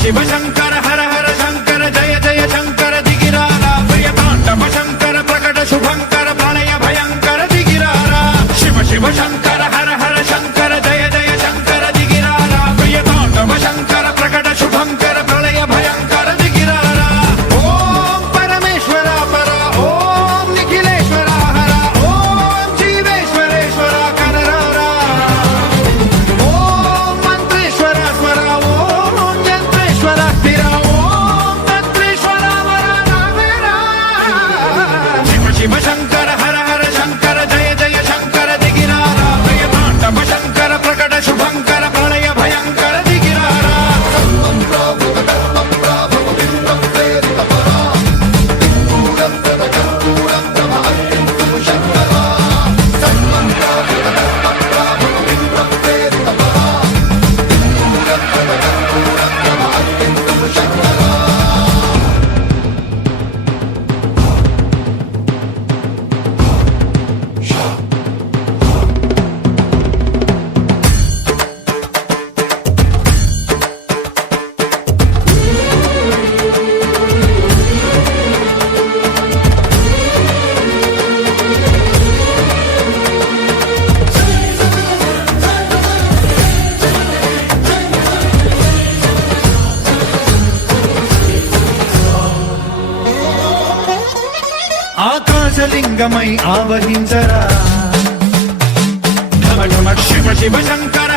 शिव शंकर हर हर शंकर जय जय शंकर दिगिरारा प्रिय तांडव शंकर प्रकट शुभंकर प्रलय भयंकर दिगिरारा शिव शिव शंकर हर हर शंकर जय जय शंकर दिगिरारा प्रिय तांडव शंकर प्रकट शुभंकर प्रलय भयंकर दिगिरारा ओम परमेश्वरा परा ओम निखिलेश्वरा हरा ओम जीवेश्वरेश्वरा कनरारा ओम मंत्रेश्वरा स्वरा ओम यंत्रेश्वरा स्थिरा ओम तंत्रेश्वरा वरा नागेरा शिव शिव शंकर हर हर शंकर जय जय शंकर दिगिरारा प्रिय तांडव शंकर प्रकट शुभंकर प्रलय भयंकर दिगिरारा ఆకాశలింగమై ఆవహించరా ఢమ ఢమ శివ శివ శంకర